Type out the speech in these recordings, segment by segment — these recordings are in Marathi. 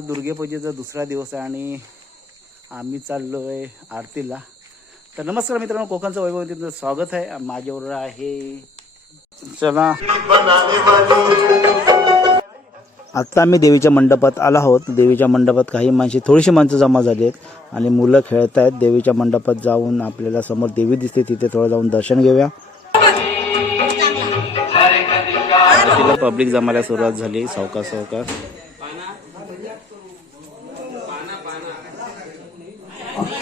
आज दुर्गेपूजेचा दुसरा दिवस आहे आणि आम्ही चाललो आहे आरतीला. तर नमस्कार मित्रांनो कोकणचं वैभव तिथं स्वागत आहे. माझ्याबरोबर आहे. चला. आत्ता आम्ही देवीच्या मंडपात आला आहोत. देवीच्या मंडपात काही माणसे थोडीशी माणसं जमा झाली आहेत आणि मुलं खेळत आहेत. देवीच्या मंडपात जाऊन आपल्याला समोर देवी दिसते. तिथे थोडं जाऊन दर्शन घेऊया. तिला पब्लिक जमायला सुरुवात झाली. सावकाश सावकाश.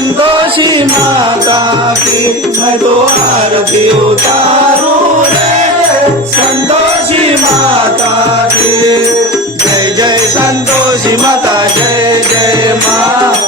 संतोषी माता की मैं तो आरती उतारू रे। संतोषी माता की जय जय संतोषी माता जय जय माँ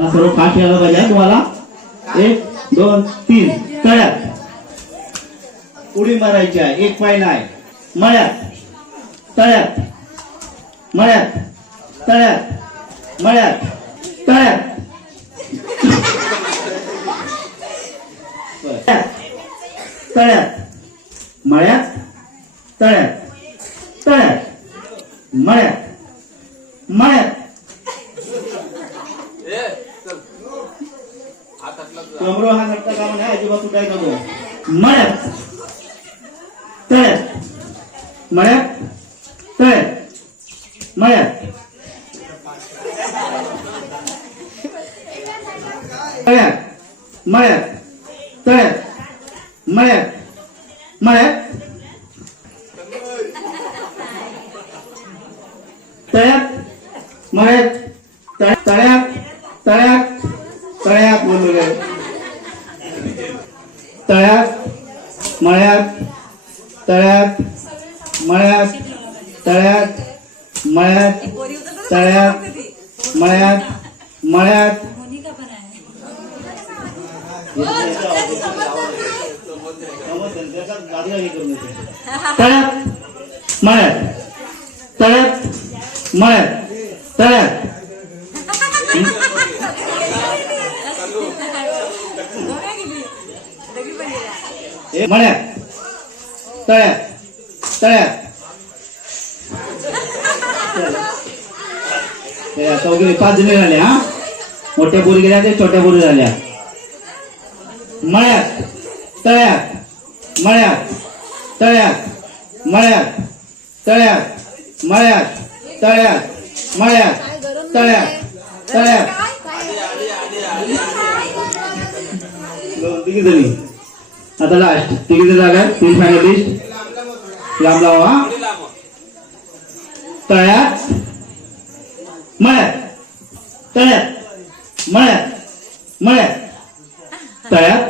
त्यांना सर्व पाठ यायला पाहिजे तुम्हाला. एक दोन तीन. तळ्यात उडी मारायची आहे एक पाय नाही. मळ्यात. तळ्यात. मळ्यात. तळ्यात. मळ्यात. तळ्यात. तळ्यात. मळ्यात. तळ्यात. तळ्यात. मळ्यात मळ्यात कमरो हा घट्ट काम नाही अजिबात काय करू मळ्यात तळ्यात मळ्यात तळ्यात मळ्यात तळ्यात मळ्यात तळ्यात मळ्यात मळ्यात तळ्यात मळ्यात तळ्यात मळ्यात तळ्यात मळ्यात तळ्यात मळ्यात तळ्यात तळ्यात पाच हा ते झाल्या मळ्यात तळ्यात मळ्यात तळ्यात मळ्यात तळ्यात मळ्यात तळ्यात मळ्यात तळ्यात तळ्यात. तिघी जणी आता लास्ट तिघी जागा तीन फायनलिस्ट लांब लावा तळ्यात मळ्यात तळ्यात मळ्यात मळ्यात. तळ्यात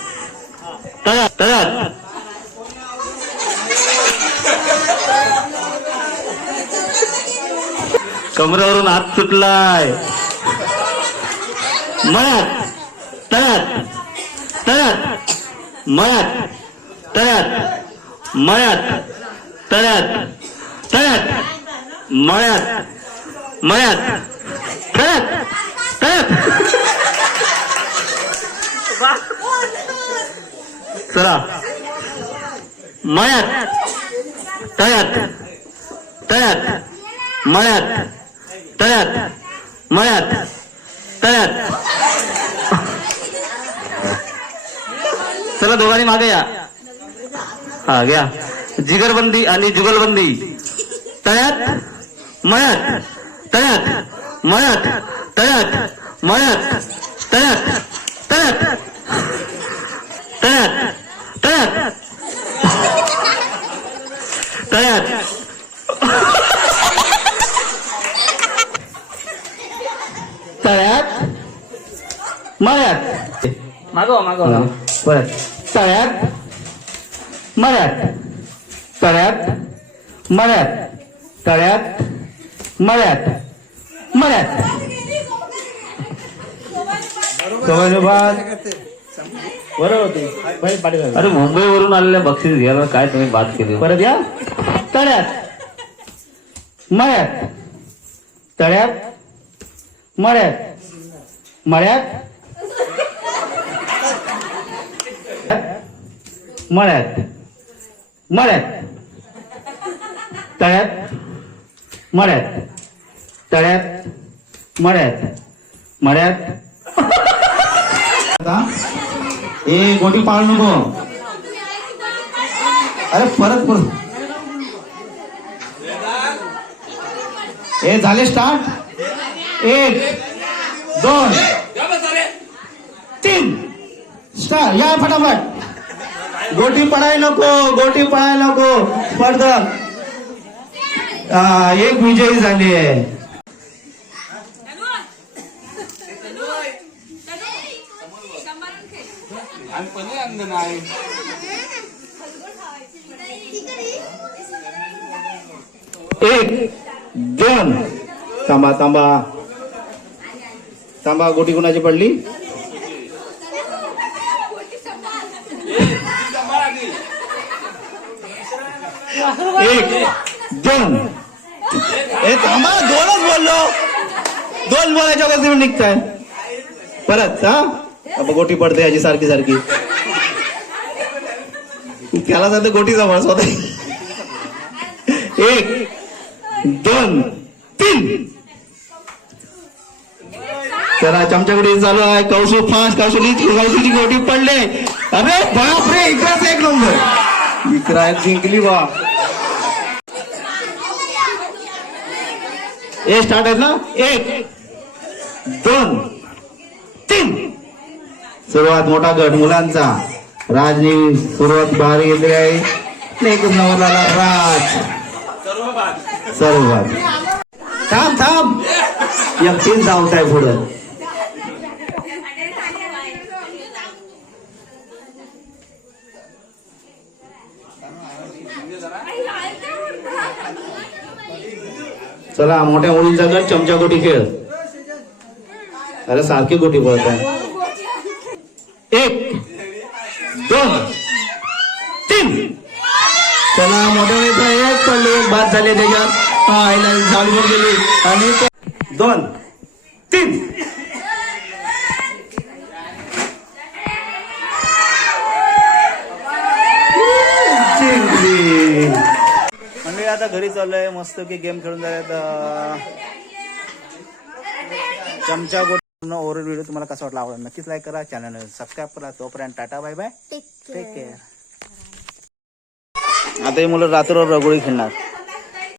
तयार तळ्यात. कमरेवरून हात सुटलाय. मळ्यात तळ्यात तळ्यात. मळ्यात तळ्यात. मळ्यात तळ्यात तळ्यात. मळ्यात मळ्यात. तळ्यात तळ्यात. चला. मळ्यात तळ्यात तळ्यात मळ्यात तळ्यात मळ्यात तळ्यात चला दोघांनी मागे या. हा घ्या. जिगरबंदी आणि जुगलबंदी. तळ्यात मळ्यात तळ्यात मळ्यात तळ्यात मळ्यात तळ्यात तळ्यात तळ्यात तळ्यात तळ्यात तळ्यात मळ्यात मागवा मागवा. परत तळ्यात मळ्यात तळ्यात मळ्यात तळ्यात मळ्यात मळ्यात बरोबर होते. अरे मुंबईवरून आलेल्या बक्षीस घ्यायला काय तुम्ही बात केली? परत या. तळ्यात. मळ्यात. तळ्यात. मळ्यात. मळ्यात. मळ्यात. मळ्यात. तळ्यात. मळ्यात. तळ्यात. मळ्यात. मळ्यात. ए गोटी पाळ नको. अरे परत परत. ए झाले स्टार्ट एक दोन तीन. स्टार या फटाफट. गोटी पडाय नको गोटी पळाय नको. स्पर्धा एक विजयी झाली आहे. एक दोन थांबा थांबा। थांबा, गोटी कुणाची पडली? एक दोन ए, थांबा, दोनच बोललो। दोन बोलायच्या वगैरे तुम्ही निघताय. परत, हा? आता गोटी पडते याची सारखी सारखी. त्याला जाते गोटी जवळ स्वतः एक दोन तीन. तर आमच्याकडे चालू आहे. कौशू फास्ट कौशली कौशूची गोटी पडले. अरे बापरे इकराच एक नंबर. इकरा जिंकली बा. ए स्टार्ट आहेत ना? एक दोन तीन. सुरुवात मोठा गट मुलांचा. राजनी सुरुवात भारी घेतली आहे एकच नंबरला राज. सर्वात थांब थांब. एकटीन धावत आहे पुढं. चला मोठ्या मुलींचा गट चमचा गोटी खेळ. अरे सारखी गोटी पळत आहे एक. दोन तीन. त्याला मोठ्या मुलीचा एक पडले एक बाद झाले त्याच्यात. आईला झाडून गेली. आणि दोन तीन. म्हणजे आता घरी चाललोय. मस्त की गेम खेळून झाल्यात चमचा गोट ओव्हरऑल व्हिडिओ तुम्हाला कसा वाटला आवडला नक्कीच लाईक करा. चॅनल सबस्क्राईब करा. तोपर्यंत tata bye bye take care आता ही मुलं रात्रभर रगोळी खेळणार.